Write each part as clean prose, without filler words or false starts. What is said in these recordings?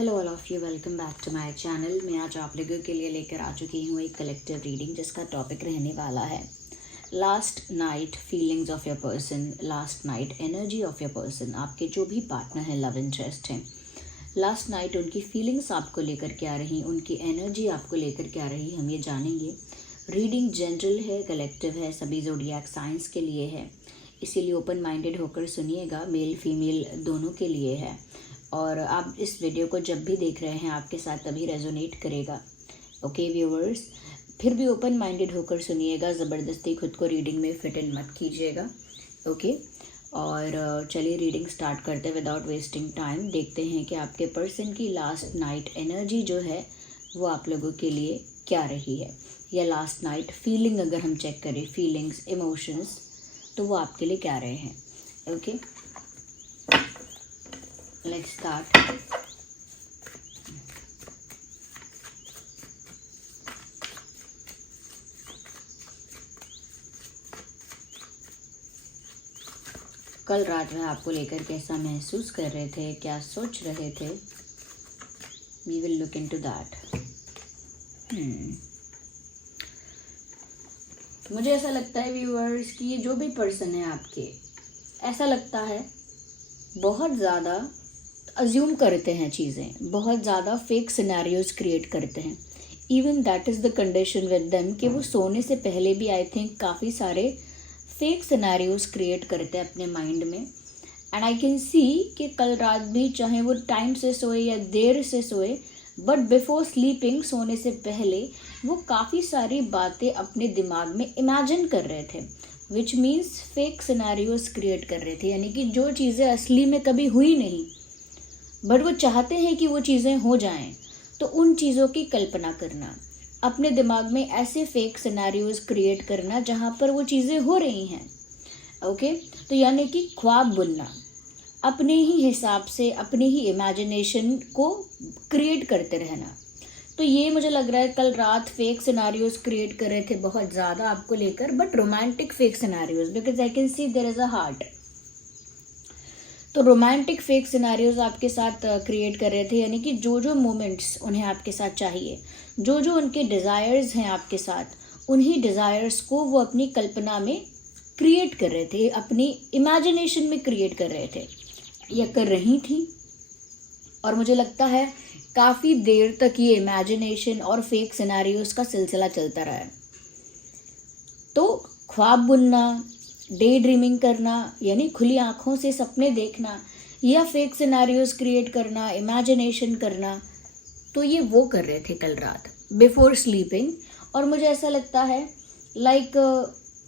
Hello all of you, welcome back to my channel. मैं आज आप लोगों के लिए लेकर आ चुकी हूँ एक कलेक्टिव रीडिंग जिसका टॉपिक रहने वाला है last night feelings of your person, last night energy of your person. आपके जो भी पार्टनर हैं, लव इंटरेस्ट हैं, लास्ट नाइट उनकी फीलिंग्स आपको लेकर क्या रही, उनकी एनर्जी आपको लेकर क्या रही, हम ये जानेंगे। रीडिंग जनरल है, कलेक्टिव है, सभी ज़ोडिएक साइंस के लिए है, इसीलिए ओपन माइंडेड होकर सुनिएगा। मेल फीमेल दोनों के लिए है और आप इस वीडियो को जब भी देख रहे हैं आपके साथ तभी रेजोनेट करेगा। ओके व्यूवर्स, फिर भी ओपन माइंडेड होकर सुनिएगा, ज़बरदस्ती खुद को रीडिंग में फिट इन मत कीजिएगा। ओके, और चलिए रीडिंग स्टार्ट करते हैं विदाउट वेस्टिंग टाइम। देखते हैं कि आपके पर्सन की लास्ट नाइट एनर्जी जो है वो आप लोगों के लिए क्या रही है, या लास्ट नाइट फीलिंग अगर हम चेक करें, फीलिंग्स, इमोशंस, तो वो आपके लिए क्या रहे हैं। Okay, let's start. कल रात में आपको लेकर कैसा महसूस कर रहे थे, क्या सोच रहे थे, we will look into that. मुझे ऐसा लगता है व्यूअर्स कि ये जो भी पर्सन है आपके, ऐसा लगता है बहुत ज़्यादा अज्यूम करते हैं चीज़ें, बहुत ज़्यादा फेक सिनेरियोज क्रिएट करते हैं। Even that is the condition with them कि वो सोने से पहले भी आई थिंक काफ़ी सारे फेक सिनेरियोज क्रिएट करते हैं अपने माइंड में। एंड आई कैन सी कि कल रात भी चाहे वो टाइम से सोए या देर से सोए, बट बिफोर स्लीपिंग, सोने से पहले वो काफ़ी सारी बातें अपने दिमाग में इमेजिन कर रहे थे, which means fake scenarios create कर रहे थे। यानी कि जो चीज़ें असली में कभी हुई नहीं बट वो चाहते हैं कि वो चीज़ें हो जाएं, तो उन चीज़ों की कल्पना करना, अपने दिमाग में ऐसे फेक सिनेरियोज क्रिएट करना जहाँ पर वो चीज़ें हो रही हैं। ओके, तो यानी कि ख्वाब बुनना, अपने ही हिसाब से अपने ही इमेजिनेशन को क्रिएट करते रहना। तो ये मुझे लग रहा है कल रात फेक सिनेरियोज क्रिएट कर रहे थे बहुत ज़्यादा आपको लेकर, but romantic fake scenarios, because I can see there is a heart. तो रोमांटिक फेक सिनेरियोज आपके साथ क्रिएट कर रहे थे, यानी कि जो जो मोमेंट्स उन्हें आपके साथ चाहिए, जो जो उनके डिज़ायर्स हैं आपके साथ, उन्हीं डिज़ायर्स को वो अपनी कल्पना में क्रिएट कर रहे थे, अपनी इमेजिनेशन में क्रिएट कर रहे थे या कर रही थी। और मुझे लगता है काफ़ी देर तक ये इमेजिनेशन और फेक सिनेरियोज का सिलसिला चलता रहा है। तो ख्वाब बुनना, डे ड्रीमिंग करना, यानी खुली आंखों से सपने देखना, या फेक सिनेरियोज क्रिएट करना, इमेजिनेशन करना, तो ये वो कर रहे थे कल रात बिफोर स्लीपिंग। और मुझे ऐसा लगता है like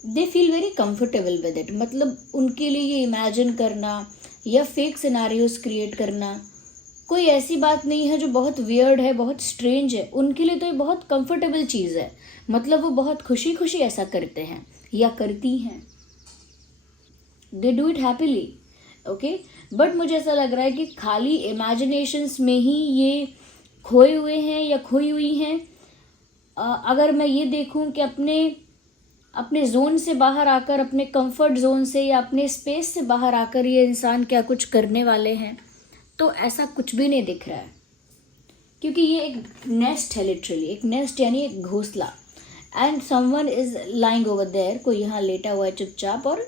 they feel very comfortable with it. मतलब उनके लिए ये इमेजिन करना या फेक सिनेरियोज क्रिएट करना कोई ऐसी बात नहीं है जो बहुत वियर्ड है, बहुत स्ट्रेंज है। उनके लिए तो ये बहुत कंफर्टेबल चीज़ है। मतलब वो बहुत खुशी खुशी ऐसा करते हैं या करती हैं, they do it happily. Okay, but मुझे ऐसा लग रहा है कि खाली इमेजिनेशंस में ही ये खोए हुए हैं या खोई हुई हैं। अगर मैं ये देखूं कि अपने जोन से बाहर आकर, अपने कंफर्ट जोन से या अपने स्पेस से बाहर आकर ये इंसान क्या कुछ करने वाले हैं, तो ऐसा कुछ भी नहीं दिख रहा है। क्योंकि ये एक नेस्ट है, लिटरली एक नेस्ट, यानी एक घोंसला। And someone is lying over there, कोई यहाँ लेटा हुआ है चुपचाप और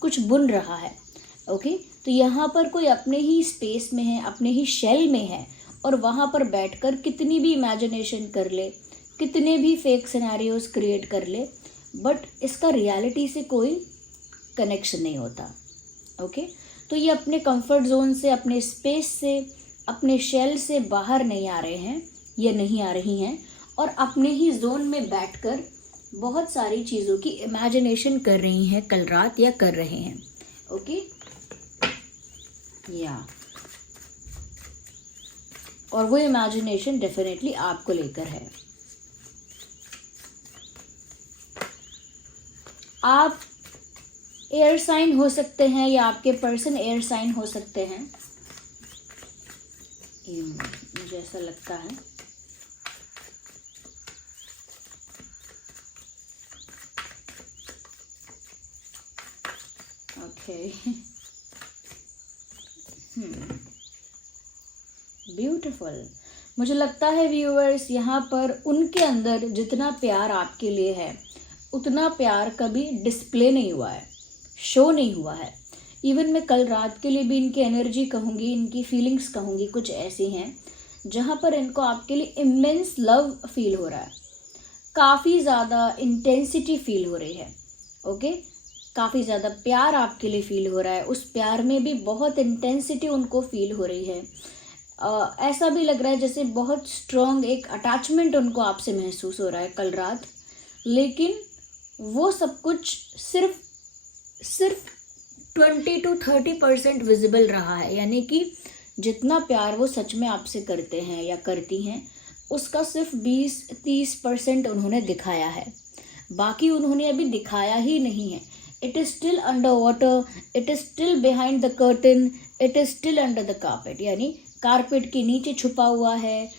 कुछ बुन रहा है। ओके, तो यहाँ पर कोई अपने ही स्पेस में है, अपने ही शेल में है, और वहाँ पर बैठकर कितनी भी इमेजिनेशन कर ले, कितने भी फेक सिनेरियोज क्रिएट कर ले, बट इसका रियलिटी से कोई कनेक्शन नहीं होता। ओके, तो ये अपने कंफर्ट जोन से, अपने स्पेस से, अपने शेल से बाहर नहीं आ रहे हैं या नहीं आ रही हैं, और अपने ही जोन में बैठकर बहुत सारी चीज़ों की इमेजिनेशन कर रही हैं कल रात, या कर रहे हैं। ओके, या और वो इमेजिनेशन डेफिनेटली आपको लेकर है। आप एयर साइन हो सकते हैं या आपके पर्सन एयर साइन हो सकते हैं, मुझे ऐसा लगता है। Okay, beautiful. मुझे लगता है व्यूअर्स, यहाँ पर उनके अंदर जितना प्यार आपके लिए है उतना प्यार कभी डिस्प्ले नहीं हुआ है, शो नहीं हुआ है। इवन मैं कल रात के लिए भी इनकी एनर्जी कहूँगी, इनकी फीलिंग्स कहूँगी, कुछ ऐसी हैं जहाँ पर इनको आपके लिए इमेंस लव फील हो रहा है, काफ़ी ज़्यादा इंटेंसिटी फील हो रही है। ओके, काफ़ी ज़्यादा प्यार आपके लिए फील हो रहा है, उस प्यार में भी बहुत इंटेंसिटी उनको फील हो रही है। ऐसा भी लग रहा है जैसे बहुत स्ट्रॉन्ग एक अटैचमेंट उनको आपसे महसूस हो रहा है कल रात। लेकिन वो सब कुछ सिर्फ 20 to 30% विजिबल रहा है, यानी कि जितना प्यार वो सच में आपसे करते हैं या करती हैं उसका सिर्फ 20-30% उन्होंने दिखाया है, बाकी उन्होंने अभी दिखाया ही नहीं है। It is still under water, it is still behind the curtain, it is still under the carpet, यानी कारपेट के नीचे छुपा हुआ है,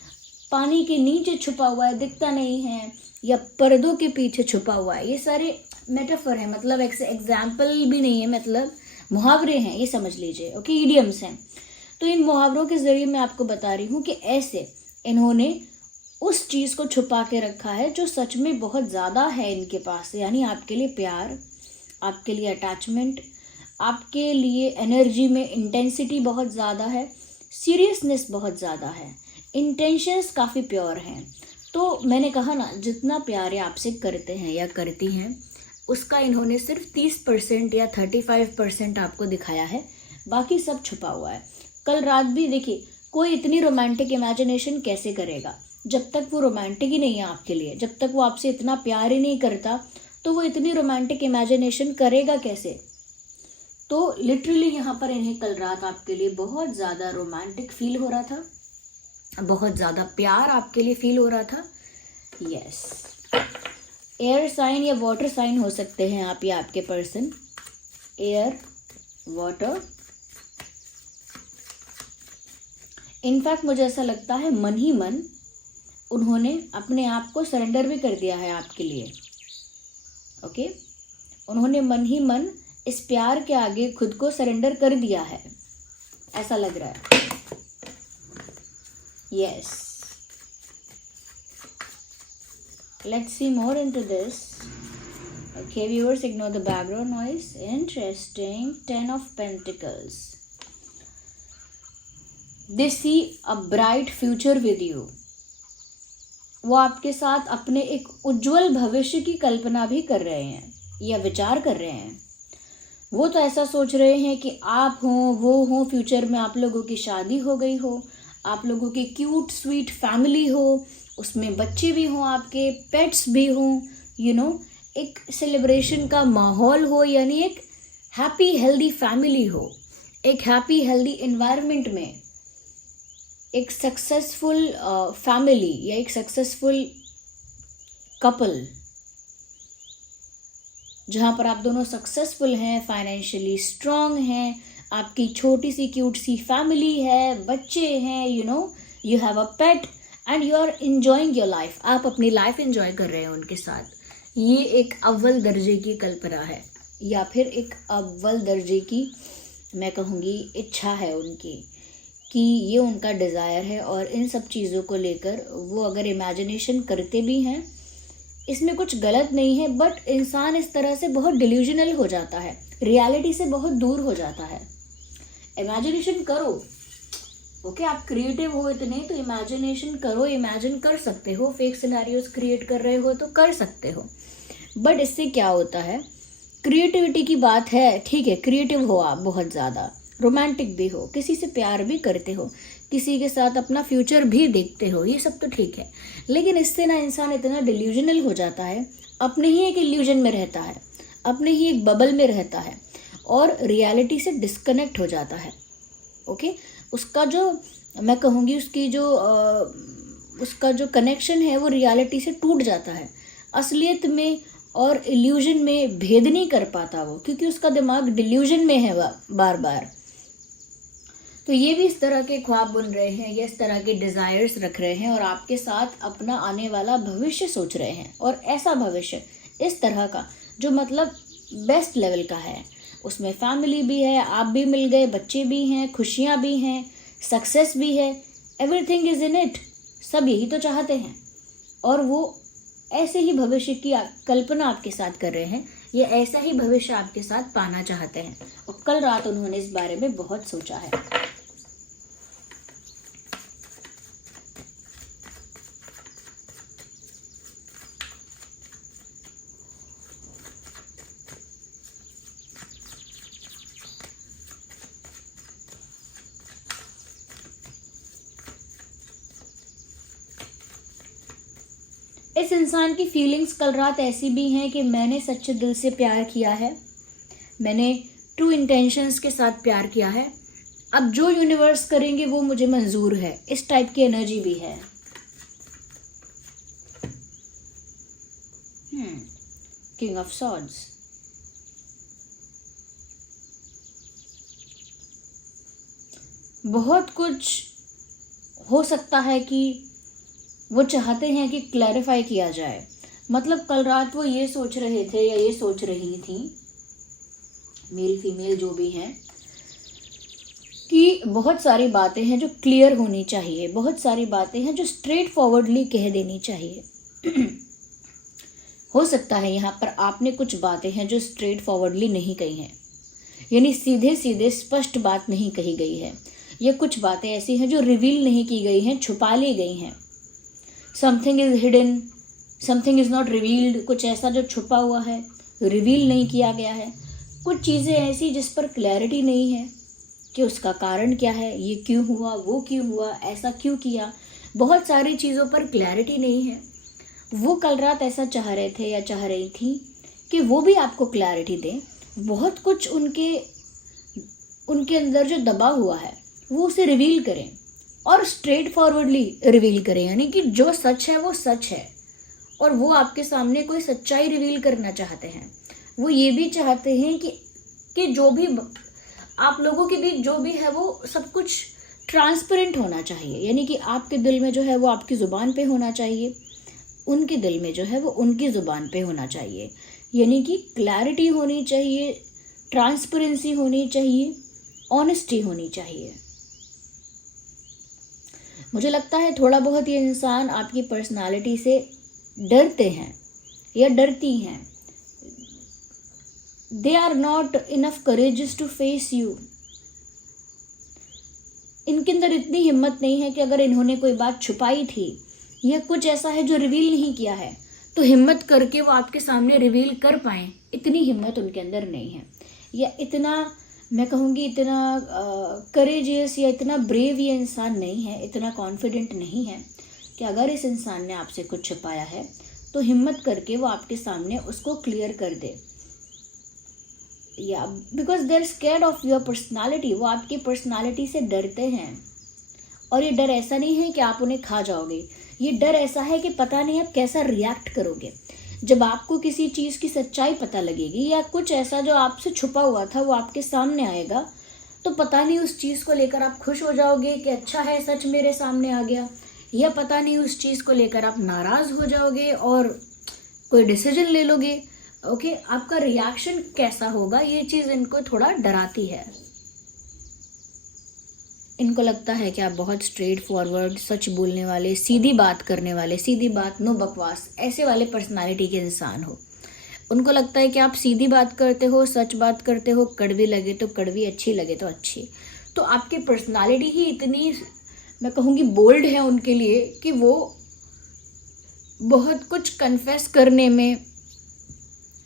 पानी के नीचे छुपा हुआ है, दिखता नहीं है, या पर्दों के पीछे छुपा हुआ है। ये सारे मेटाफर है, मतलब एग्जाम्पल भी नहीं है, मतलब मुहावरे हैं, ये समझ लीजिए। ओके, इडियम्स हैं। तो इन मुहावरों के ज़रिए मैं आपको बता रही हूँ कि ऐसे इन्होंने उस चीज़ को छुपा के रखा है जो सच में बहुत ज़्यादा है इनके पास, यानी आपके लिए प्यार, आपके लिए अटैचमेंट, आपके लिए एनर्जी में इंटेंसिटी बहुत ज़्यादा है, सीरियसनेस बहुत ज़्यादा है, इंटेंशंस काफ़ी प्योर हैं। तो मैंने कहा ना, जितना प्यार ये आपसे करते हैं या करती हैं उसका इन्होंने सिर्फ 30% या 35% आपको दिखाया है, बाकी सब छुपा हुआ है। कल रात भी देखिए, कोई इतनी रोमांटिक इमेजिनेशन कैसे करेगा जब तक वो रोमांटिक ही नहीं है आपके लिए, जब तक वो आपसे इतना प्यार ही नहीं करता तो वो इतनी रोमांटिक इमेजिनेशन करेगा कैसे। तो लिटरली यहाँ पर इन्हें कल रात आपके लिए बहुत ज़्यादा रोमांटिक फील हो रहा था, बहुत ज़्यादा प्यार आपके लिए फील हो रहा था। यस, एयर साइन या वाटर साइन हो सकते हैं आप या आपके पर्सन, एयर, वाटर। इनफैक्ट मुझे ऐसा लगता है मन ही मन उन्होंने अपने आप को सरेंडर भी कर दिया है आपके लिए। ओके, उन्होंने मन ही मन इस प्यार के आगे खुद को सरेंडर कर दिया है, ऐसा लग रहा है। Yes, let's see more into this. Okay viewers, ignore the background noise. Interesting, 10 of Pentacles. They see a bright future with you. वो आपके साथ अपने एक उज्जवल भविष्य की कल्पना भी कर रहे हैं या विचार कर रहे हैं। वो तो ऐसा सोच रहे हैं कि आप हो, वो हो, फ्यूचर में आप लोगों की शादी हो गई हो, आप लोगों की क्यूट स्वीट फैमिली हो, उसमें बच्चे भी हों, आपके पेट्स भी हों, यू नो, एक सेलिब्रेशन का माहौल हो, यानी एक हैप्पी हेल्दी फैमिली हो, एक हैप्पी हेल्दी एनवायरनमेंट में एक सक्सेसफुल फैमिली या एक सक्सेसफुल कपल जहाँ पर आप दोनों सक्सेसफुल हैं, फाइनेंशियली स्ट्रांग हैं, आपकी छोटी सी क्यूट सी फैमिली है, बच्चे हैं, you know, you have a pet and you are enjoying your life. आप अपनी लाइफ इंजॉय कर रहे हैं उनके साथ। ये एक अव्वल दर्जे की कल्पना है या फिर एक अव्वल दर्जे की, मैं कहूँगी, इच्छा है उनकी, कि ये उनका डिज़ायर है। और इन सब चीज़ों को लेकर वो अगर इमेजिनेशन करते भी हैं, इसमें कुछ गलत नहीं है, बट इंसान इस तरह से बहुत डिल्यूजनल हो जाता है, रियलिटी से बहुत दूर हो जाता है। इमेजिनेशन करो, ओके, आप क्रिएटिव हो इतने तो इमेजिनेशन करो, इमेजिन कर सकते हो, फेक सिनेरियोज क्रिएट कर रहे हो तो कर सकते हो, बट इससे क्या होता है, क्रिएटिविटी की बात है, ठीक है, क्रिएटिव हो आप, बहुत ज़्यादा रोमांटिक भी हो, किसी से प्यार भी करते हो, किसी के साथ अपना फ्यूचर भी देखते हो, ये सब तो ठीक है, लेकिन इससे ना इंसान इतना डिल्यूजनल हो जाता है, अपने ही एक इल्यूजन में रहता है, अपने ही एक बबल में रहता है और रियलिटी से डिस्कनेक्ट हो जाता है। ओके, उसका जो, मैं कहूँगी, उसका जो कनेक्शन है वो रियलिटी से टूट जाता है, असलियत में और इल्यूजन में भेद नहीं कर पाता वो, क्योंकि उसका दिमाग डिल्यूजन में है बार बार। तो ये भी इस तरह के ख्वाब बुन रहे हैं या इस तरह के डिज़ायर्स रख रहे हैं और आपके साथ अपना आने वाला भविष्य सोच रहे हैं, और ऐसा भविष्य इस तरह का जो मतलब बेस्ट लेवल का है, उसमें फैमिली भी है, आप भी मिल गए, बच्चे भी हैं, खुशियाँ भी हैं, सक्सेस भी है, एवरीथिंग इज इन इट, सब यही तो चाहते हैं, और वो ऐसे ही भविष्य की कल्पना आपके साथ कर रहे हैं, ये ऐसा ही भविष्य आपके साथ पाना चाहते हैं, और कल रात उन्होंने इस बारे में बहुत सोचा है। इस इंसान की फीलिंग्स कल रात ऐसी भी हैं कि मैंने सच्चे दिल से प्यार किया है, मैंने ट्रू इंटेंशंस के साथ प्यार किया है, अब जो यूनिवर्स करेंगे वो मुझे मंजूर है, इस टाइप की एनर्जी भी है। किंग ऑफ सॉर्ड्स, बहुत कुछ हो सकता है कि वो चाहते हैं कि क्लैरिफाई किया जाए। मतलब कल रात वो ये सोच रहे थे या ये सोच रही थी, मेल फीमेल जो भी हैं, कि बहुत सारी बातें हैं जो क्लियर होनी चाहिए, बहुत सारी बातें हैं जो स्ट्रेट फॉरवर्डली कह देनी चाहिए। हो सकता है यहाँ पर आपने कुछ बातें हैं जो स्ट्रेट फॉरवर्डली नहीं कही हैं, यानी सीधे सीधे स्पष्ट बात नहीं कही गई है, या कुछ बातें ऐसी हैं जो रिवील नहीं की गई हैं, छुपा ली गई हैं। Something is hidden, something is not revealed, कुछ ऐसा जो छुपा हुआ है, रिवील नहीं किया गया है। कुछ चीज़ें ऐसी जिस पर क्लैरिटी नहीं है कि उसका कारण क्या है, ये क्यों हुआ, वो क्यों हुआ, ऐसा क्यों किया, बहुत सारी चीज़ों पर क्लैरिटी नहीं है। वो कल रात ऐसा चाह रहे थे या चाह रही थी कि वो भी आपको क्लैरिटी दें, बहुत कुछ उनके अंदर जो दबा हुआ है वो उसे रिवील करें, और स्ट्रेट फॉरवर्डली रिवील करें, यानी कि जो सच है वो सच है, और वो आपके सामने कोई सच्चाई रिवील करना चाहते हैं। वो ये भी चाहते हैं कि जो भी आप लोगों के बीच जो भी है वो सब कुछ ट्रांसपेरेंट होना चाहिए, यानी कि आपके दिल में जो है वो आपकी ज़ुबान पे होना चाहिए, उनके दिल में जो है वो उनकी ज़ुबान पे होना चाहिए, यानी कि क्लैरिटी होनी चाहिए, ट्रांसपेरेंसी होनी चाहिए, ऑनेस्टी होनी चाहिए। मुझे लगता है थोड़ा बहुत ये इंसान आपकी पर्सनालिटी से डरते हैं या डरती हैं। They are not enough courageous to face you. इनके अंदर इतनी हिम्मत नहीं है कि अगर इन्होंने कोई बात छुपाई थी या कुछ ऐसा है जो रिवील नहीं किया है, तो हिम्मत करके वो आपके सामने रिवील कर पाएँ, इतनी हिम्मत उनके अंदर नहीं है, या इतना मैं कहूँगी इतना करेजियस या इतना ब्रेव ये इंसान नहीं है, इतना कॉन्फिडेंट नहीं है कि अगर इस इंसान ने आपसे कुछ छुपाया है तो हिम्मत करके वो आपके सामने उसको क्लियर कर दे, या because they are scared of your personality. वो आपकी पर्सनालिटी से डरते हैं, और ये डर ऐसा नहीं है कि आप उन्हें खा जाओगे, ये डर ऐसा है कि पता नहीं आप कैसा रिएक्ट करोगे जब आपको किसी चीज़ की सच्चाई पता लगेगी, या कुछ ऐसा जो आपसे छुपा हुआ था वो आपके सामने आएगा, तो पता नहीं उस चीज़ को लेकर आप खुश हो जाओगे कि अच्छा है सच मेरे सामने आ गया, या पता नहीं उस चीज़ को लेकर आप नाराज़ हो जाओगे और कोई डिसीजन ले लोगे। ओके, आपका रिएक्शन कैसा होगा, ये चीज़ इनको थोड़ा डराती है। इनको लगता है कि आप बहुत स्ट्रेट फॉरवर्ड, सच बोलने वाले, सीधी बात करने वाले, सीधी बात, नो बकवास, ऐसे वाले पर्सनालिटी के इंसान हो। उनको लगता है कि आप सीधी बात करते हो, सच बात करते हो, कड़वी लगे तो कड़वी, अच्छी लगे तो अच्छी। तो आपकी पर्सनालिटी ही इतनी मैं कहूँगी बोल्ड है उनके लिए कि वो बहुत कुछ कन्फेस करने में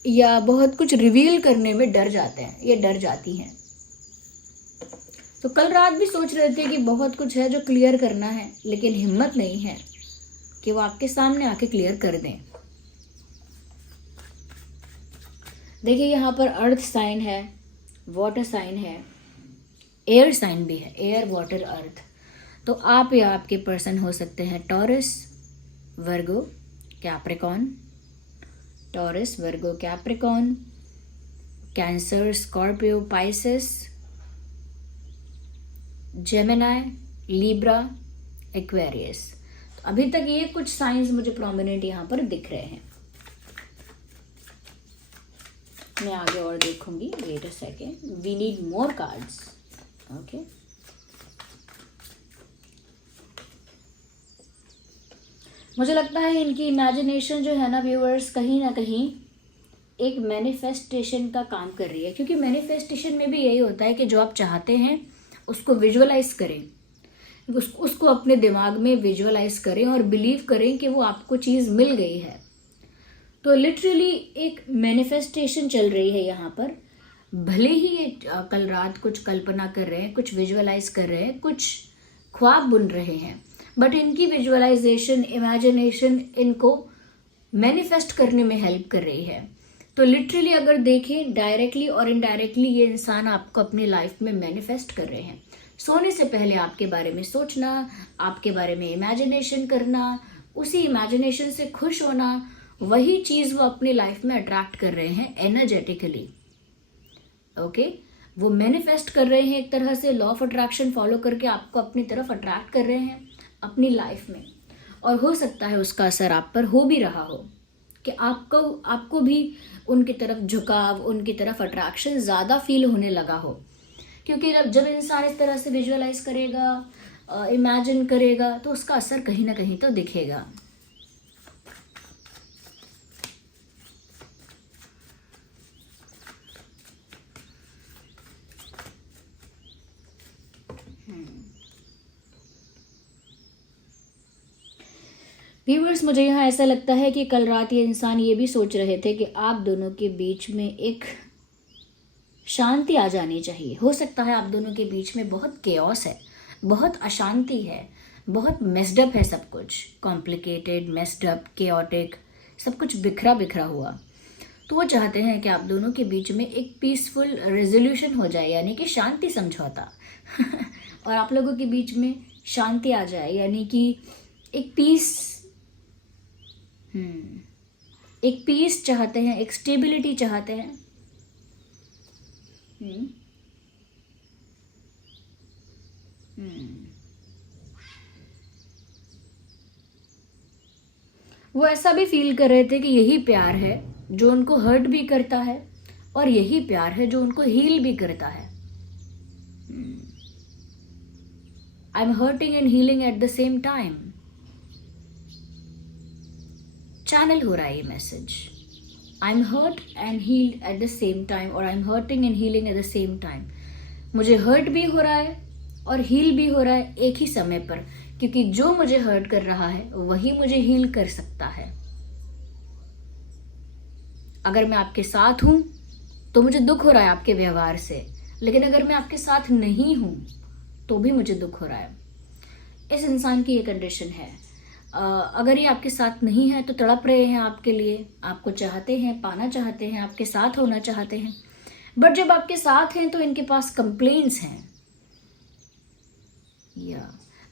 या बहुत कुछ रिवील करने में डर जाते हैं, ये डर जाती हैं। तो कल रात भी सोच रहे थे कि बहुत कुछ है जो क्लियर करना है, लेकिन हिम्मत नहीं है कि वो आपके सामने आके क्लियर कर दें। देखिए यहाँ पर अर्थ साइन है, वाटर साइन है, एयर साइन भी है, एयर वाटर अर्थ। तो आप या आपके पर्सन हो सकते हैं Taurus, Virgo, Capricorn, Taurus, Virgo, Capricorn, Cancer, Scorpio, Pisces, Gemini, Libra, Aquarius. तो अभी तक ये कुछ साइंस मुझे प्रोमिनेंट यहाँ पर दिख रहे हैं। मैं आगे और देखूंगी, wait a second, we need more cards. Okay, मुझे लगता है इनकी इमेजिनेशन जो है ना व्यूअर्स, कहीं ना कहीं एक मैनिफेस्टेशन का काम कर रही है, क्योंकि मैनिफेस्टेशन में भी यही होता है कि जो आप चाहते हैं उसको विजुअलाइज करें, उसको अपने दिमाग में विजुअलाइज करें और बिलीव करें कि वो आपको चीज़ मिल गई है। तो लिटरली एक मैनिफेस्टेशन चल रही है यहाँ पर। भले ही ये कल रात कुछ कल्पना कर रहे हैं, कुछ विजुअलाइज कर रहे हैं, कुछ ख्वाब बुन रहे हैं, बट इनकी विजुअलाइजेशन, इमेजिनेशन इनको मैनिफेस्ट करने में हेल्प कर रही है। तो लिटरली अगर देखें डायरेक्टली और इनडायरेक्टली, ये इंसान आपको अपनी लाइफ में मैनिफेस्ट कर रहे हैं। सोने से पहले आपके बारे में सोचना, आपके बारे में इमेजिनेशन करना, उसी इमेजिनेशन से खुश होना, वही चीज़ वो अपनी लाइफ में अट्रैक्ट कर रहे हैं एनर्जेटिकली। ओके, वो मैनिफेस्ट कर रहे हैं, एक तरह से लॉ ऑफ अट्रैक्शन फॉलो करके आपको अपनी तरफ अट्रैक्ट कर रहे हैं अपनी लाइफ में। और हो सकता है उसका असर आप पर हो भी रहा हो कि आपको भी उनकी तरफ झुकाव, उनकी तरफ अट्रैक्शन ज़्यादा फील होने लगा हो। क्योंकि जब इंसान इस तरह से विजुअलाइज करेगा, इमेजिन करेगा, तो उसका असर कहीं ना कहीं तो दिखेगा। व्यूअर्स, मुझे यहाँ ऐसा लगता है कि कल रात ये इंसान ये भी सोच रहे थे कि आप दोनों के बीच में एक शांति आ जानी चाहिए। हो सकता है आप दोनों के बीच में बहुत केओस है, बहुत अशांति है, बहुत मेस्डअप है, सब कुछ कॉम्प्लिकेटेड, मेस्डअप, केओटिक, सब कुछ बिखरा बिखरा हुआ। तो वो चाहते हैं कि आप दोनों के बीच में एक पीसफुल रेजोल्यूशन हो जाए, यानी कि शांति समझौता और आप लोगों के बीच में शांति आ जाए, यानी कि एक पीस चाहते हैं, एक स्टेबिलिटी चाहते हैं। वो ऐसा भी फील कर रहे थे कि यही प्यार है जो उनको हर्ट भी करता है और यही प्यार है जो उनको हील भी करता है। I am hurting and healing at the same time. Channel हो रहा है ये message. I am hurt and healed at the same time, और I am hurting and healing at the same time. मुझे हर्ट भी हो रहा है और हील भी हो रहा है एक ही समय पर, क्योंकि जो मुझे हर्ट कर रहा है वही मुझे हील कर सकता है। अगर मैं आपके साथ हूं तो मुझे दुख हो रहा है आपके व्यवहार से, लेकिन अगर मैं आपके साथ नहीं हूं तो भी मुझे दुख हो रहा है। इस इंसान की ये कंडीशन है। अगर ये आपके साथ नहीं है तो तड़प रहे हैं आपके लिए, आपको चाहते हैं, पाना चाहते हैं, आपके साथ होना चाहते हैं, बट जब आपके साथ हैं तो इनके पास कंप्लेंट्स हैं।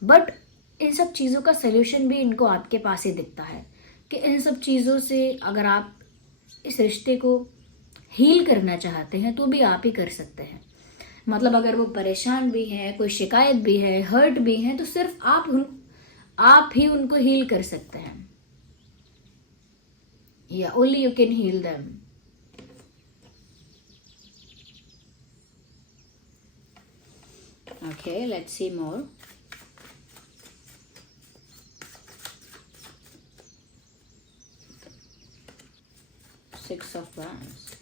बट इन सब चीज़ों का सलूशन भी इनको आपके पास ही दिखता है कि इन सब चीज़ों से अगर आप इस रिश्ते को हील करना चाहते हैं तो भी आप ही कर सकते हैं। मतलब अगर वो परेशान भी हैं, कोई शिकायत भी है, हर्ट भी हैं, तो सिर्फ आप ही उनको हील कर सकते हैं। या only you can heal them. Okay, let's see more. Six of Wands.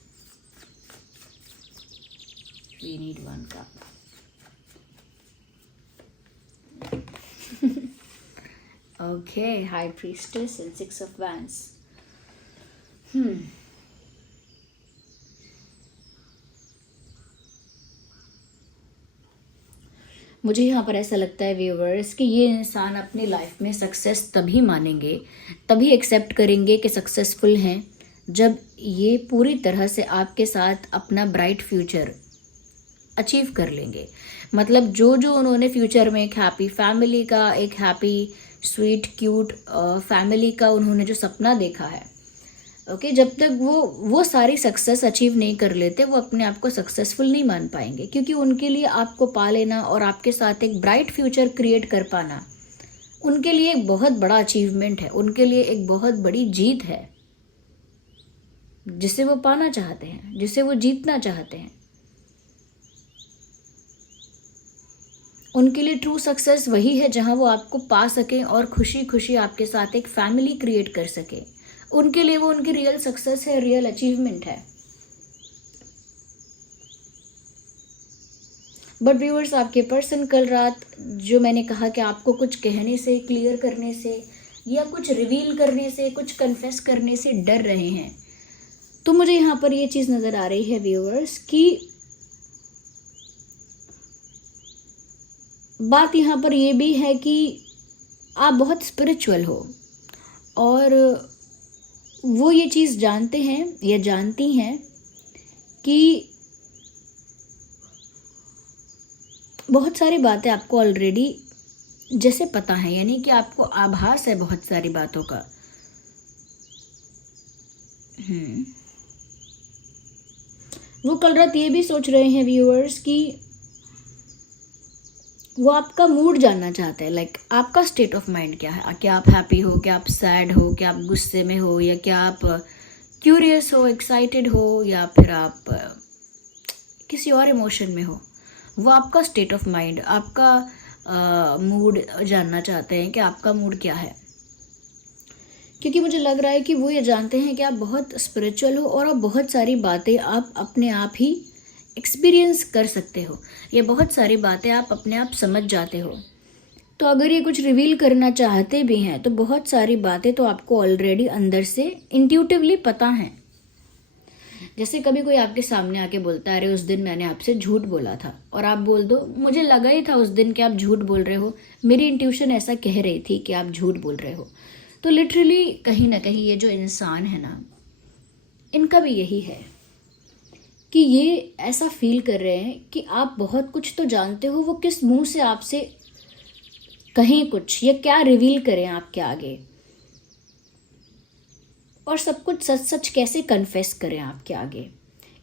We need one cup. Okay, High Priestess and Six of Wands. मुझे यहाँ पर ऐसा लगता है व्यूवर्स कि ये इंसान अपनी लाइफ में सक्सेस तभी मानेंगे, तभी एक्सेप्ट करेंगे कि सक्सेसफुल हैं, जब ये पूरी तरह से आपके साथ अपना ब्राइट फ्यूचर अचीव कर लेंगे। मतलब जो जो उन्होंने फ्यूचर में एक हैप्पी फैमिली का, एक हैप्पी स्वीट क्यूट फैमिली का उन्होंने जो सपना देखा है, ओके, जब तक वो सारी सक्सेस अचीव नहीं कर लेते, वो अपने आप को सक्सेसफुल नहीं मान पाएंगे। क्योंकि उनके लिए आपको पा लेना और आपके साथ एक ब्राइट फ्यूचर क्रिएट कर पाना उनके लिए एक बहुत बड़ा अचीवमेंट है, उनके लिए एक बहुत बड़ी जीत है, जिसे वो पाना चाहते हैं, जिसे वो जीतना चाहते हैं। उनके लिए ट्रू सक्सेस वही है जहां वो आपको पा सकें और खुशी खुशी आपके साथ एक फैमिली क्रिएट कर सके। उनके लिए वो उनकी रियल सक्सेस है, रियल अचीवमेंट है। बट व्यूअर्स, आपके पर्सन कल रात जो मैंने कहा कि आपको कुछ कहने से, क्लियर करने से या कुछ रिवील करने से, कुछ कन्फेस करने से डर रहे हैं, तो मुझे यहाँ पर ये चीज़ नज़र आ रही है व्यूअर्स कि बात यहाँ पर ये भी है कि आप बहुत स्पिरिचुअल हो और वो ये चीज़ जानते हैं या जानती हैं कि बहुत सारी बातें आपको ऑलरेडी जैसे पता है, यानी कि आपको आभास है बहुत सारी बातों का। वो कल रात ये भी सोच रहे हैं व्यूअर्स कि वो आपका मूड जानना चाहते हैं, लाइक आपका स्टेट ऑफ माइंड क्या है। क्या आप हैप्पी हो, क्या आप सैड हो, क्या आप गुस्से में हो, या क्या आप क्यूरियस हो, एक्साइटेड हो, या फिर आप किसी और इमोशन में हो। वो आपका स्टेट ऑफ माइंड, आपका मूड जानना चाहते हैं कि आपका मूड क्या है। क्योंकि मुझे लग रहा है कि वो ये जानते हैं कि आप बहुत स्पिरिचुअल हो और आप बहुत सारी बातें आप अपने आप ही एक्सपीरियंस कर सकते हो, ये बहुत सारी बातें आप अपने आप समझ जाते हो। तो अगर ये कुछ रिवील करना चाहते भी हैं तो बहुत सारी बातें तो आपको ऑलरेडी अंदर से इंट्यूटिवली पता हैं। जैसे कभी कोई आपके सामने आके बोलता है, अरे उस दिन मैंने आपसे झूठ बोला था, और आप बोल दो, मुझे लगा ही था उस दिन कि आप झूठ बोल रहे हो, मेरी इंट्यूशन ऐसा कह रही थी कि आप झूठ बोल रहे हो। तो लिटरली कहीं ना कहीं ये जो इंसान है ना, इनका भी यही है कि ये ऐसा फील कर रहे हैं कि आप बहुत कुछ तो जानते हो, वो किस मुंह से आपसे कहें कुछ या क्या रिवील करें आपके आगे, और सब कुछ सच सच कैसे कन्फेस करें आपके आगे।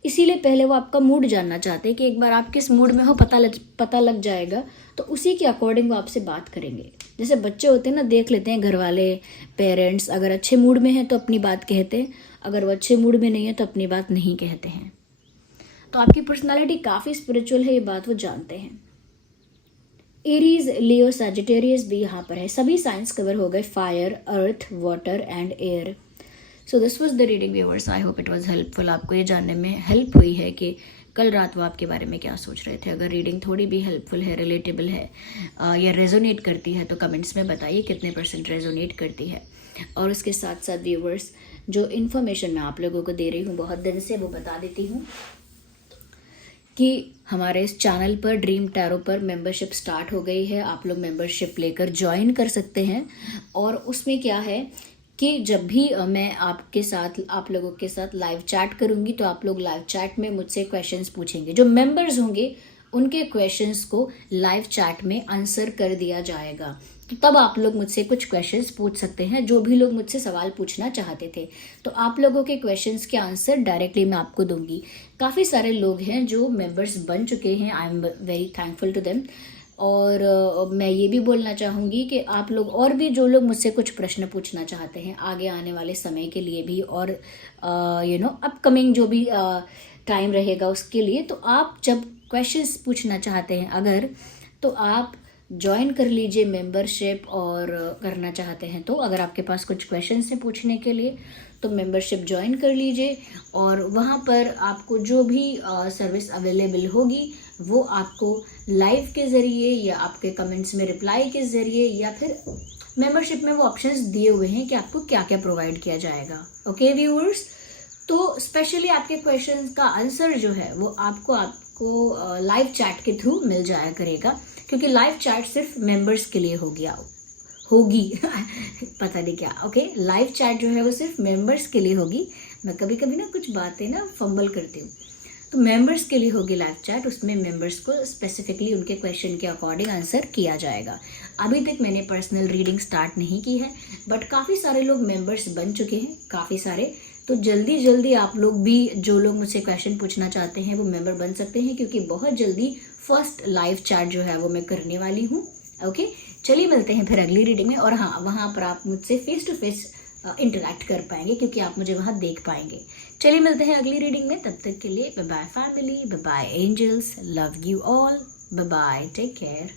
इसीलिए पहले वो आपका मूड जानना चाहते हैं कि एक बार आप किस मूड में हो पता लग जाएगा, तो उसी के अकॉर्डिंग वो आपसे बात करेंगे। जैसे बच्चे होते हैं ना, देख लेते हैं घर वाले, पेरेंट्स अगर अच्छे मूड में हैं तो अपनी बात कहते हैं, अगर वो अच्छे मूड में नहीं है तो अपनी बात नहीं कहते हैं। तो आपकी पर्सनालिटी काफ़ी स्पिरिचुअल है, ये बात वो जानते हैं। एरीज, लियो, सैजिटेरियस भी यहाँ पर है। सभी साइंस कवर हो गए, fire, earth, water and air. So this was the reading viewers, I hope it was helpful. आपको ये जानने में हेल्प हुई है कि कल रात वो आपके बारे में क्या सोच रहे थे। अगर रीडिंग थोड़ी भी हेल्पफुल है, रिलेटेबल है या रेजोनेट करती है तो कमेंट्स में बताइए कितने % रेजोनेट करती है। और उसके साथ साथ व्यूअर्स, जो इन्फॉर्मेशन मैं आप लोगों को दे रही हूँ बहुत दिन से, वो बता देती हूँ कि हमारे इस चैनल पर ड्रीम टैरो पर मेंबरशिप स्टार्ट हो गई है। आप लोग मेंबरशिप लेकर ज्वाइन कर सकते हैं। और उसमें क्या है कि जब भी मैं आप लोगों के साथ लाइव चैट करूंगी तो आप लोग लाइव चैट में मुझसे क्वेश्चंस पूछेंगे। जो मेंबर्स होंगे उनके क्वेश्चंस को लाइव चैट में आंसर कर दिया जाएगा। तो तब आप लोग मुझसे कुछ क्वेश्चंस पूछ सकते हैं, जो भी लोग मुझसे सवाल पूछना चाहते थे। तो आप लोगों के क्वेश्चंस के आंसर डायरेक्टली मैं आपको दूंगी। काफ़ी सारे लोग हैं जो मेंबर्स बन चुके हैं, I am very thankful to them. और मैं ये भी बोलना चाहूँगी कि आप लोग और भी जो लोग मुझसे कुछ प्रश्न पूछना चाहते हैं आगे आने वाले समय के लिए भी, और अपकमिंग जो भी टाइम रहेगा उसके लिए, तो आप जब क्वेश्चंस पूछना चाहते हैं अगर, तो आप ज्वाइन कर लीजिए मेंबरशिप। और करना चाहते हैं तो अगर आपके पास कुछ क्वेश्चंस हैं पूछने के लिए तो मेंबरशिप ज्वाइन कर लीजिए। और वहाँ पर आपको जो भी सर्विस अवेलेबल होगी वो आपको लाइव के ज़रिए या आपके कमेंट्स में रिप्लाई के ज़रिए, या फिर मेंबरशिप में वो ऑप्शंस दिए हुए हैं कि आपको क्या क्या प्रोवाइड किया जाएगा। ओके व्यूअर्स, तो स्पेशली आपके क्वेश्चंस का आंसर जो है वो आपको लाइव चैट के थ्रू मिल जाया करेगा, क्योंकि लाइव चैट सिर्फ मेंबर्स के लिए होगी पता नहीं क्या। ओके, लाइव चैट जो है वो सिर्फ मेंबर्स के लिए होगी। मैं कभी कभी ना कुछ बातें ना फंबल करती हूँ, तो मेंबर्स के लिए होगी लाइव चैट। उसमें मेंबर्स को स्पेसिफिकली उनके क्वेश्चन के अकॉर्डिंग आंसर किया जाएगा। अभी तक मैंने पर्सनल रीडिंग स्टार्ट नहीं की है, बट काफ़ी सारे लोग मेंबर्स बन चुके हैं, काफ़ी सारे। तो जल्दी जल्दी आप लोग भी, जो लोग मुझसे क्वेश्चन पूछना चाहते हैं वो मेंबर बन सकते हैं, क्योंकि बहुत जल्दी फर्स्ट लाइव चैट जो है वो मैं करने वाली हूँ। ओके, चलिए मिलते हैं फिर अगली रीडिंग में। और हाँ, वहाँ पर आप मुझसे फेस टू फेस इंटरैक्ट कर पाएंगे, क्योंकि आप मुझे वहाँ देख पाएंगे। चलिए मिलते हैं अगली रीडिंग में, तब तक के लिए bye bye family, bye bye angels, love you all, bye bye, take care.